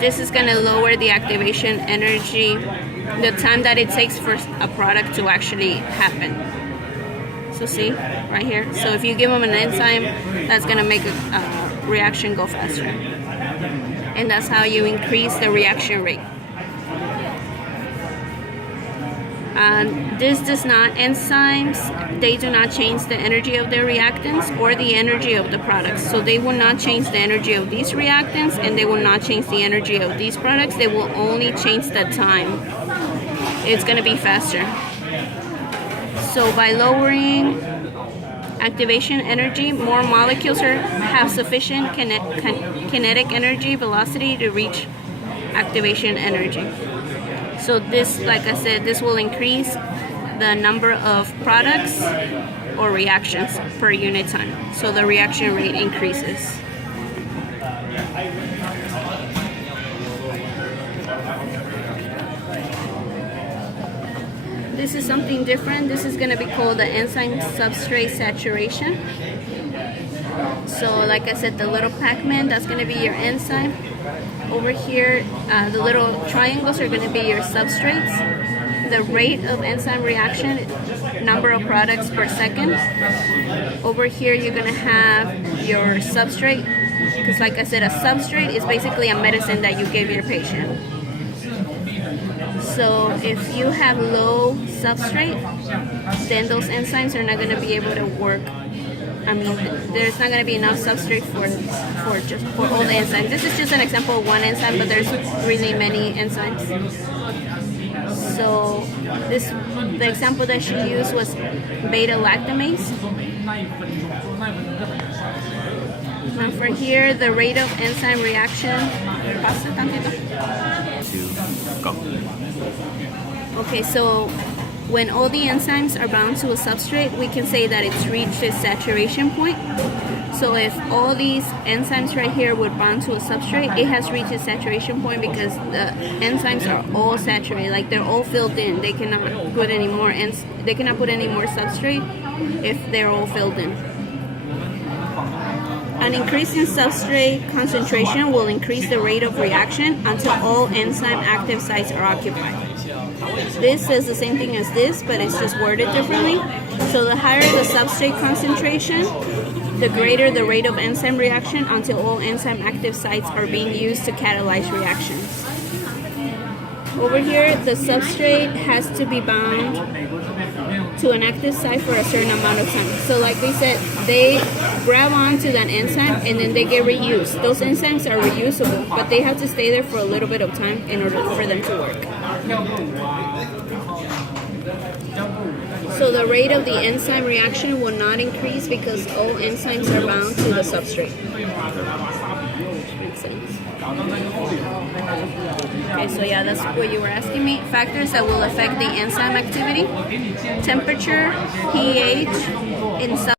this is going to lower the activation energy, the time that it takes for a product to actually happen. So see, right here. So if you give them an enzyme, that's going to make a reaction go faster. And that's how you increase the reaction rate. This does not, enzymes, they do not change the energy of their reactants or the energy of the products. So they will not change the energy of these reactants, and they will not change the energy of these products. They will only change the time. It's going to be faster. So by lowering activation energy, more molecules have sufficient kinetic energy, velocity to reach activation energy. So this, like I said, this will increase the number of products or reactions per unit time. So the reaction rate increases. This is something different. This is going to be called the enzyme substrate saturation. So like I said, the little Pac-Man, that's going to be your enzyme. Over here, the little triangles are going to be your substrates. The rate of enzyme reaction, number of products per second. Over here, you're going to have your substrate. Because like I said, a substrate is basically a medicine that you give your patient. So if you have low substrate, then those enzymes are not going to be able to work. I mean, there's not going to be enough substrate for all the enzymes. This is just an example of one enzyme, but there's really many enzymes. So the example that she used was beta lactamase. Now for here, the rate of enzyme reaction. Okay, so when all the enzymes are bound to a substrate, we can say that it's reached its saturation point. So if all these enzymes right here would bond to a substrate, it has reached its saturation point because the enzymes are all saturated, like they're all filled in. They cannot put any more substrate if they're all filled in. An increase in substrate concentration will increase the rate of reaction until all enzyme active sites are occupied. This says the same thing as this, but it's just worded differently. So the higher the substrate concentration, the greater the rate of enzyme reaction until all enzyme active sites are being used to catalyze reactions. Over here, the substrate has to be bound to an active site for a certain amount of time. So like we said, they grab onto that enzyme and then they get reused. Those enzymes are reusable, but they have to stay there for a little bit of time in order for them to work. So the rate of the enzyme reaction will not increase because all enzymes are bound to the substrate. Makes sense. Okay, so yeah, that's what you were asking me. Factors that will affect the enzyme activity: temperature, pH, and